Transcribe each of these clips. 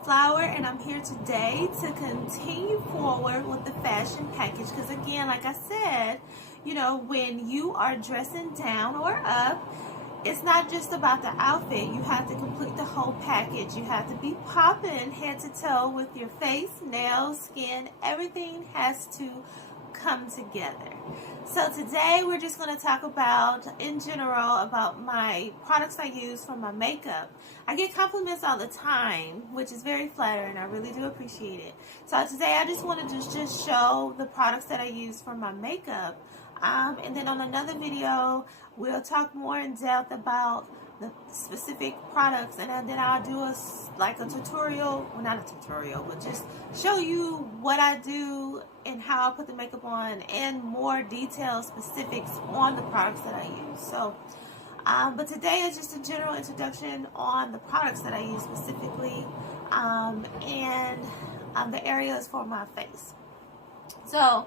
Sunflower, and I'm here today to continue forward with the fashion package, because again, like I said, you know, when you are dressing down or up, it's not just about the outfit. You have to complete the whole package. You have to be popping head to toe with your face, nails, skin. Everything has to come together. So today we're just going to talk about, in general, about my products I use for my makeup. I get compliments all the time, which is very flattering. I really do appreciate it. So today I just wanted to just show the products that I use for my makeup. And then on another video, we'll talk more in depth about the specific products, and then I'll do a tutorial, well, not a tutorial, but just show you what I do and how I put the makeup on, and more detailed specifics on the products that I use. So, but today is just a general introduction on the products that I use specifically, and the areas for my face. So,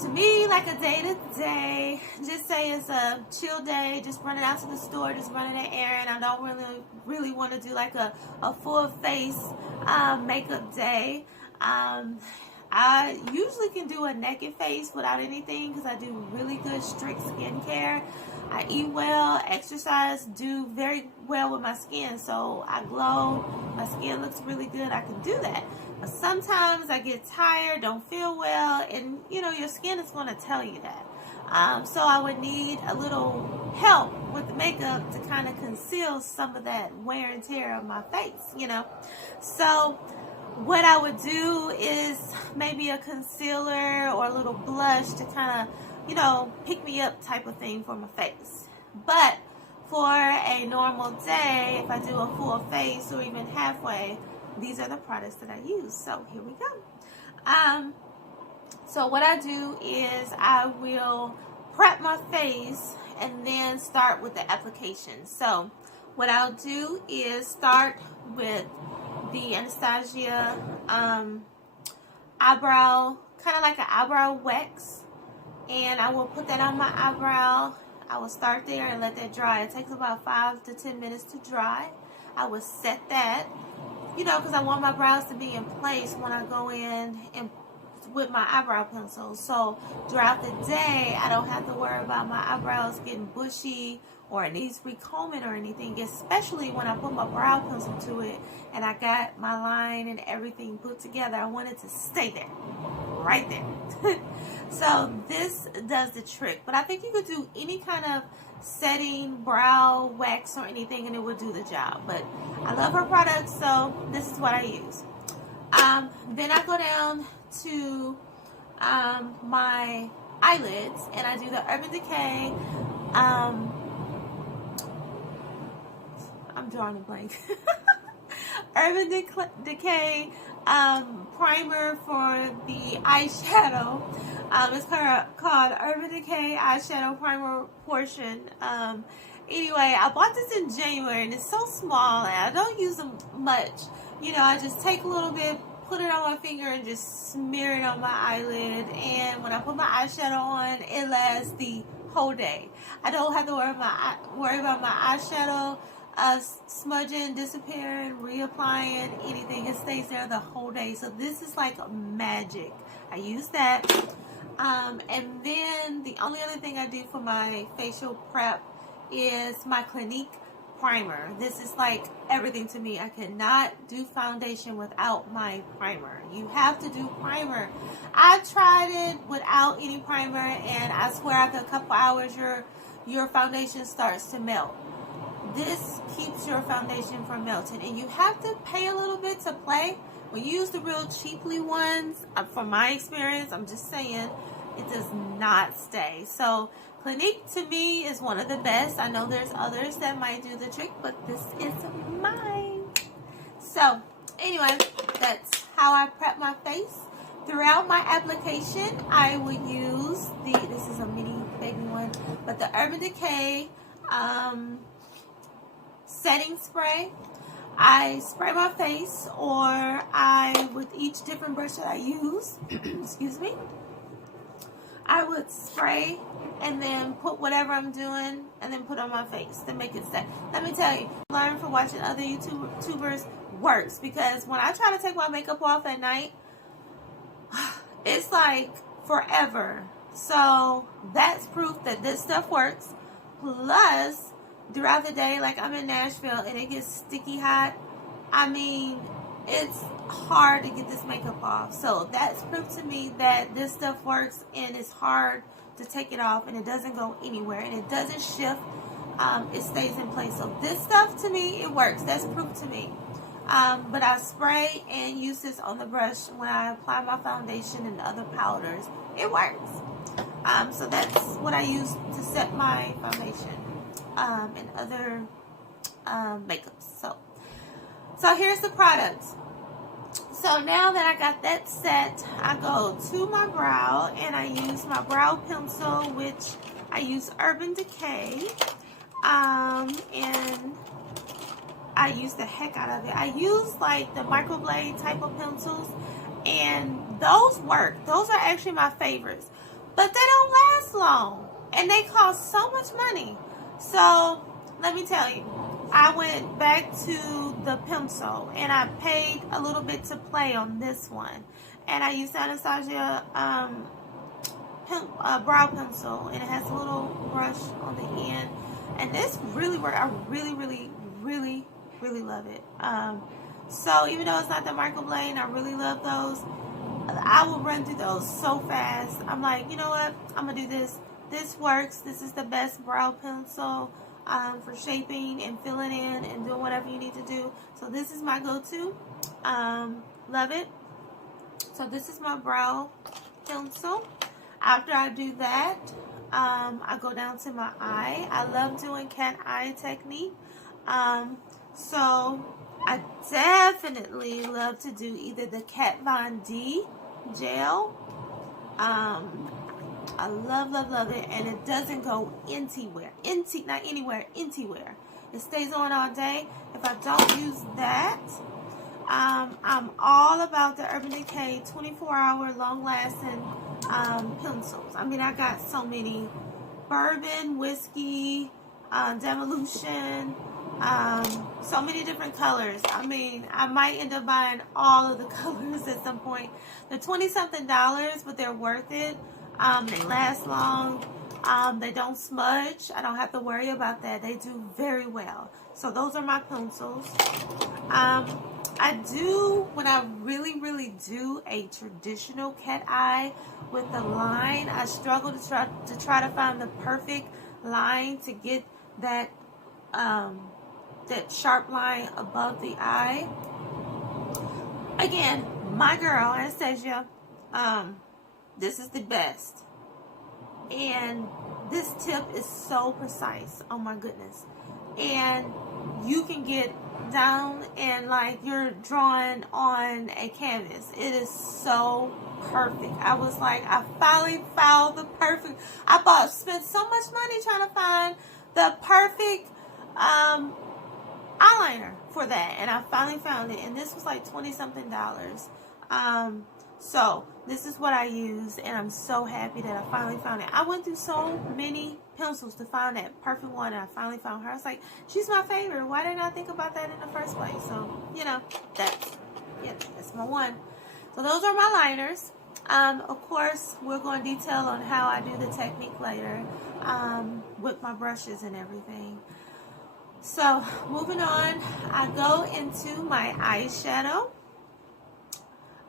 to me, like a day-to-day, just say it's a chill day, just running out to the store, just running an errand. I don't really want to do like a full face makeup day. I usually can do a naked face without anything because I do really good strict skincare. I eat well, exercise, do very well with my skin, so I glow, my skin looks really good. I can do that. But sometimes I get tired, don't feel well, and you know, your skin is going to tell you that. So I would need a little help with the makeup to kind of conceal some of that wear and tear of my face, you know. So what I would do is maybe a concealer or a little blush to kind of, you know, pick me up type of thing for my face. But for a normal day, if I do a full face or even halfway, these are the products that I use. So here we go. So what I do is I will prep my face and then start with the application. So what I'll do is start with the Anastasia eyebrow, kind of like an eyebrow wax, and I will put that on my eyebrow. I will start there and let that dry. It takes about 5 to 10 minutes to dry. I will set that, you know, because I want my brows to be in place when I go in and with my eyebrow pencil. So throughout the day, I don't have to worry about my eyebrows getting bushy or it needs recombing or anything, especially when I put my brow pencil to it and I got my line and everything put together. I want it to stay there, right there. So this does the trick. But I think you could do any kind of setting brow wax or anything and it would do the job. But I love her products, so this is what I use. Then I go down to my eyelids and I do the Urban Decay. I'm drawing a blank. Urban Decay primer for the eyeshadow. It's called Urban Decay Eyeshadow Primer Portion. Anyway, I bought this in January and it's so small and I don't use them much. You know, I just take a little bit, put it on my finger and just smear it on my eyelid, and when I put my eyeshadow on, it lasts the whole day. I don't have to worry about my eyeshadow smudging, disappearing, reapplying, anything. It stays there the whole day. So this is like magic. I use that. And then the only other thing I do for my facial prep is my Clinique Primer. This is like everything to me. I cannot do foundation without my primer. You have to do primer. I tried it without any primer and I swear after a couple hours your foundation starts to melt. This keeps your foundation from melting, and you have to pay a little bit to play. When you use the real cheaply ones, from my experience, I'm just saying, it does not stay. So Clinique to me is one of the best. I know there's others that might do the trick, but this is mine. So anyway, that's how I prep my face. Throughout my application, I will use this is a mini baby one, but the Urban Decay setting spray. I spray my face, or with each different brush that I use, excuse me, I would spray and then put whatever I'm doing and then put on my face to make it set. Let me tell you, learn from watching other YouTubers works, because when I try to take my makeup off at night, it's like forever. So that's proof that this stuff works. Plus, throughout the day, like I'm in Nashville and it gets sticky hot. I mean, it's hard to get this makeup off. So that's proof to me that this stuff works, and it's hard to take it off, and it doesn't go anywhere, and it doesn't shift. It stays in place. So this stuff, to me, it works. That's proof to me. But I spray and use this on the brush when I apply my foundation and other powders. It works. So that's what I use to set my foundation and other makeups. So here's the products. So now that I got that set, I go to my brow and I use my brow pencil, which I use Urban Decay, and I use the heck out of it. I use like the microblade type of pencils, and those work. Those are actually my favorites, but they don't last long and they cost so much money. So let me tell you, I went back to the pencil and I paid a little bit to play on this one, and I used Anastasia brow pencil, and it has a little brush on the end, and this really worked. I really love it. So even though it's not the microblade, I really love those. I will run through those so fast. I'm like, you know what, I'm gonna do this. This works. This is the best brow pencil for shaping and filling in and doing whatever you need to do. So this is my go-to. Love it. So this is my brow pencil. After I do that, I go down to my eye. I love doing cat eye technique. So I definitely love to do either the Kat Von D gel. I love it, and it doesn't go anywhere. Not anywhere, anywhere. It stays on all day. If I don't use that, I'm all about the Urban Decay 24-hour long-lasting pencils. I mean, I got so many: Bourbon, Whiskey, Demolition, so many different colors. I mean, I might end up buying all of the colors at some point. They're $20-something, but they're worth it. They last long. They don't smudge. I don't have to worry about that. They do very well. So those are my pencils. I do, when I really do a traditional cat eye with the line, I struggle to try to find the perfect line to get that that sharp line above the eye. Again, my girl Anastasia, this is the best, and this tip is so precise. Oh my goodness. And you can get down and like you're drawing on a canvas. It is so perfect. I was like, I finally found the perfect. Spent so much money trying to find the perfect eyeliner for that, and I finally found it, and this was like $20-something. So this is what I use, and I'm so happy that I finally found it. I went through so many pencils to find that perfect one, and I finally found her. I was like, she's my favorite. Why didn't I think about that in the first place? So, you know, that's my one. So those are my liners. Of course, we're going to detail on how I do the technique later with my brushes and everything. So, moving on, I go into my eyeshadow.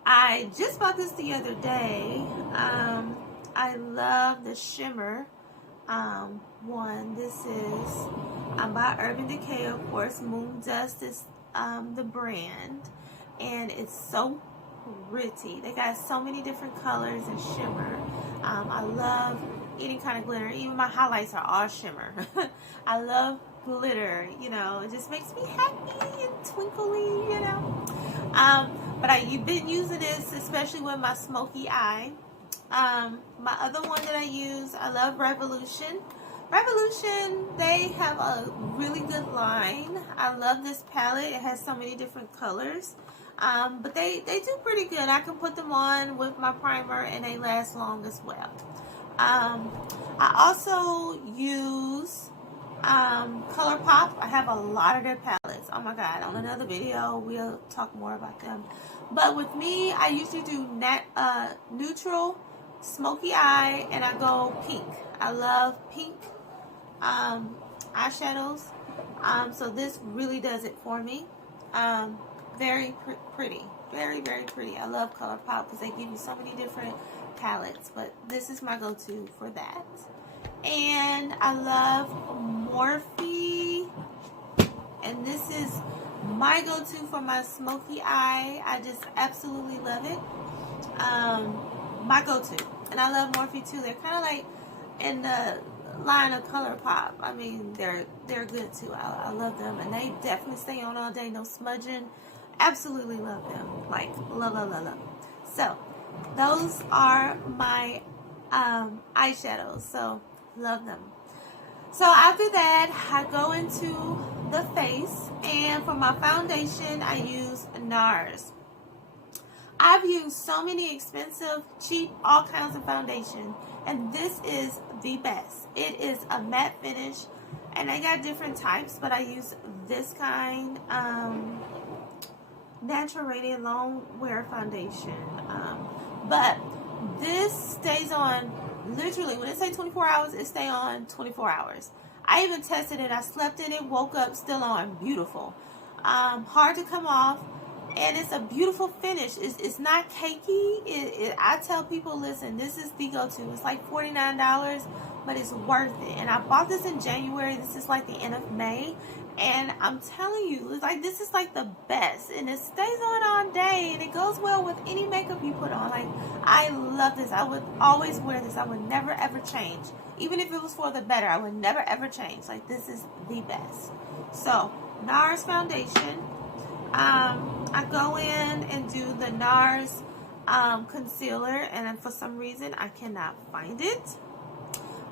I just bought this the other day. I love the shimmer one. This is by Urban Decay, of course. Moon Dust is the brand, and it's so pretty. They got so many different colors and shimmer. I love any kind of glitter. Even my highlights are all shimmer. I love glitter, you know. It just makes me happy and twinkly, you know. But I've been using this especially with my smoky eye. My other one that I use, I love Revolution. Revolution, they have a really good line. I love this palette. It has so many different colors. But they do pretty good. I can put them on with my primer and they last long as well. I also use ColourPop. I have a lot of their palettes. Oh my god, on another video we'll talk more about them. But with me, I usually do neutral, smoky eye, and I go pink. I love pink eyeshadows. So this really does it for me. Very pretty. Very, very pretty. I love ColourPop because they give you so many different palettes, but this is my go-to for that. And I love Morphe, and this is my go-to for my smoky eye. I just absolutely love it. My go-to. And I love Morphe too. They're kind of like in the line of ColourPop. I mean, they're good too. I love them, and they definitely stay on all day. No smudging. Absolutely love them. Like, love, love, love, love. So, those are my eyeshadows. So, love them. So, after that, I go into the face. And for my foundation, I use Nars. I've used so many expensive, cheap, all kinds of foundation. And this is the best. It is a matte finish. And I got different types, but I use this kind. Natural Radiant Long Wear Foundation. But this stays on, literally, when it say 24 hours, it stay on 24 hours. I even tested it. I slept in it, woke up, still on. Beautiful. Hard to come off. And it's a beautiful finish. It's not cakey. I tell people, listen, this is the go-to. It's like $49, but it's worth it. And I bought this in January. This is like the end of May. And I'm telling you, it's like, this is like the best. And it stays on all day. And it goes well with any makeup you put on. Like, I love this. I would always wear this. I would never, ever change. Even if it was for the better, I would never, ever change. Like, this is the best. So, Nars Foundation. I go in and do the Nars concealer. And for some reason, I cannot find it.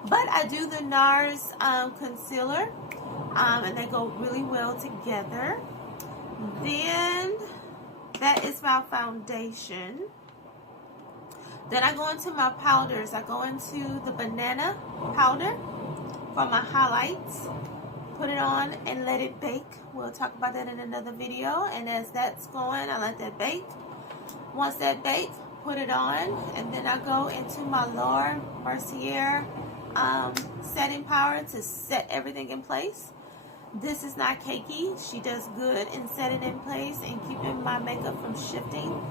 But I do the Nars concealer. And they go really well together. Then that is my foundation. Then I go into my powders. I go into the banana powder for my highlights. Put it on and let it bake. We'll talk about that in another video. And as that's going, I let that bake. Once that bakes, put it on. And then I go into my Laura Mercier setting powder to set everything in place. This is not cakey. She does good in setting in place and keeping my makeup from shifting.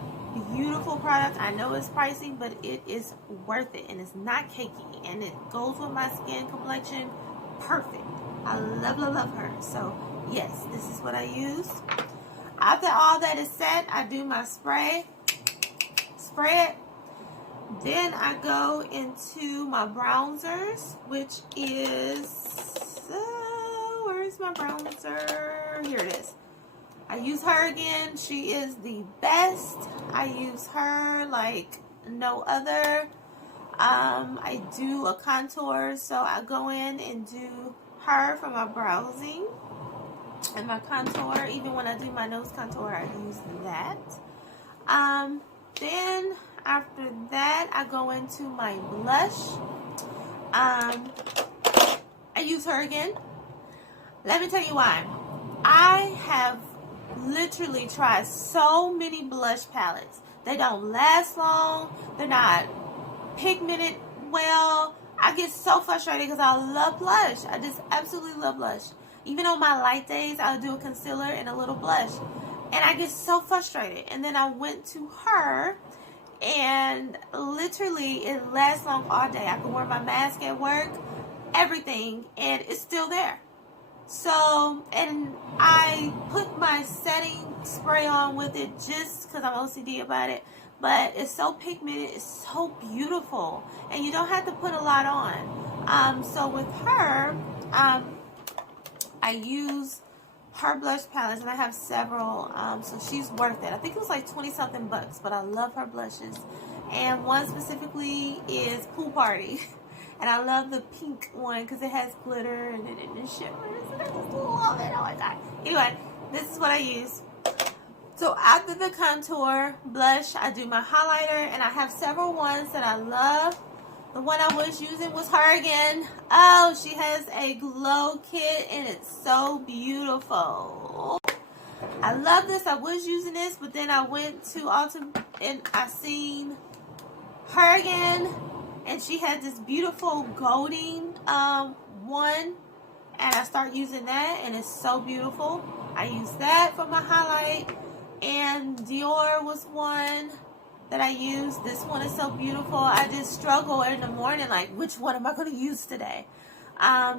Beautiful product. I know it's pricey, but it is worth it. And it's not cakey. And it goes with my skin complexion perfect. I love, love, love her. So, yes, this is what I use. After all that is set, I do my spray. Spray it. Then I go into my bronzers, which is... where's my bronzer? Here it is. I use her again. She is the best. I use her like no other. I do a contour, so I go in and do her for my browsing and my contour. Even when I do my nose contour, I use that. Then after that, I go into my blush. I use her again. Let me tell you why. I have literally tried so many blush palettes. They don't last long. They're not pigmented well. I get so frustrated because I love blush. I just absolutely love blush. Even on my light days, I'll do a concealer and a little blush. And I get so frustrated. And then I went to her, and literally it lasts long all day. I can wear my mask at work, everything, and it's still there. So, and I put my setting spray on with it just because I'm OCD about it. But it's so pigmented, it's so beautiful. And you don't have to put a lot on. So with her, I use her blush palettes, and I have several. So she's worth it. I think it was like 20-something bucks, but I love her blushes. And one specifically is Pool Party. And I love the pink one because it has glitter and it shimmers. And I just love it. Oh my god. Anyway, this is what I use. So after the contour blush, I do my highlighter, and I have several ones that I love. The one I was using was her again. Oh, she has a glow kit and it's so beautiful. I love this. I was using this, but then I went to Ulta and I seen her again, and she had this beautiful golden one, and I start using that, and it's so beautiful. I use that for my highlight, and Dior was one that I use. This one is so beautiful. I just struggle in the morning, like, which one am I going to use today?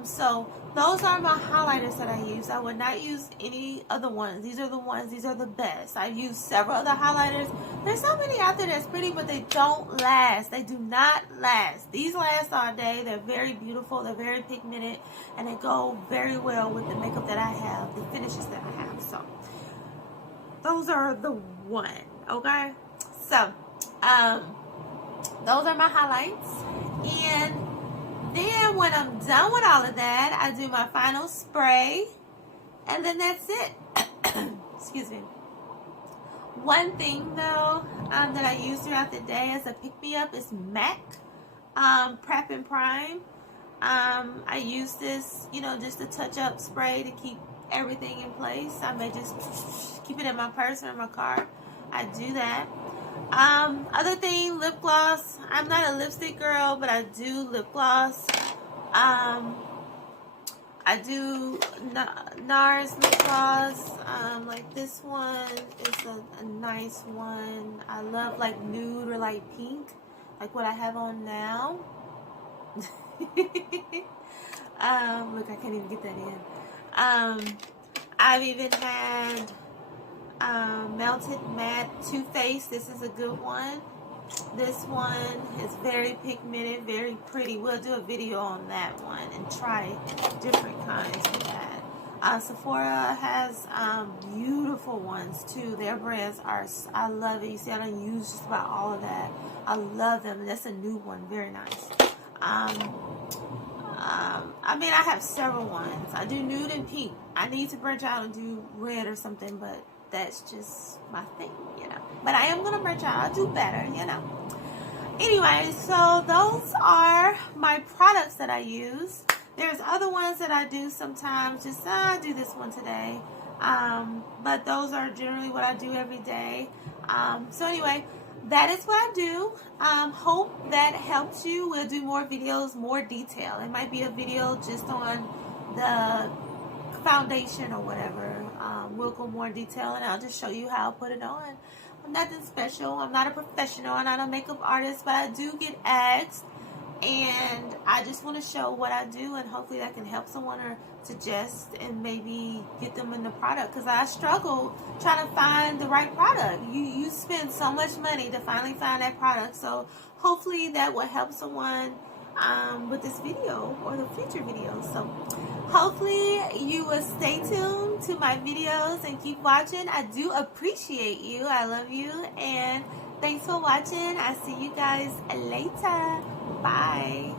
So those are my highlighters that I use. I would not use any other ones. These are the ones. These are the best. I've used several other highlighters. There's so many out there that's pretty, but they don't last. They do not last. These last all day. They're very beautiful. They're very pigmented, and they go very well with the makeup that I have, the finishes that I have. So those are the one. Okay. So those are my highlights, and then when I'm done with all of that, I do my final spray, and then that's it. Excuse me. One thing though that I use throughout the day as a pick-me-up is MAC Prep and Prime. I use this, you know, just a touch-up spray to keep everything in place. I may just keep it in my purse or in my car. I do that. Other thing, lip gloss. I'm not a lipstick girl, but I do lip gloss. I do Nars lip gloss. Like this one is a nice one. I love like nude or like pink, like what I have on now. Look, I can't even get that in. I've even had Melted Matte Too Faced. This is a good one. This one is very pigmented, very pretty. We'll do a video on that one and try different kinds of that. Sephora has beautiful ones too. Their brands are, I love it. You see, I don't use just about all of that. I love them. That's a new one, very nice. I mean, I have several ones. I do nude and pink. I need to branch out and do red or something, but that's just my thing, you know. But I am going to branch out. I'll do better, you know. Anyway, so those are my products that I use. There's other ones that I do sometimes. Just, I do this one today. But those are generally what I do every day. So anyway, that is what I do. Hope that helps you. We'll do more videos, more detail. It might be a video just on the foundation or whatever. We'll go more in detail, and I'll just show you how I put it on. I'm nothing special. I'm not a professional. I'm not a makeup artist, but I do get asked, and I just want to show what I do, and hopefully that can help someone or suggest and maybe get them in the product, because I struggle trying to find the right product. You spend so much money to finally find that product, so hopefully that will help someone with this video or the future videos. So hopefully you will stay tuned to my videos and keep watching. I do appreciate you. I love you, and thanks for watching. I'll see you guys later. Bye.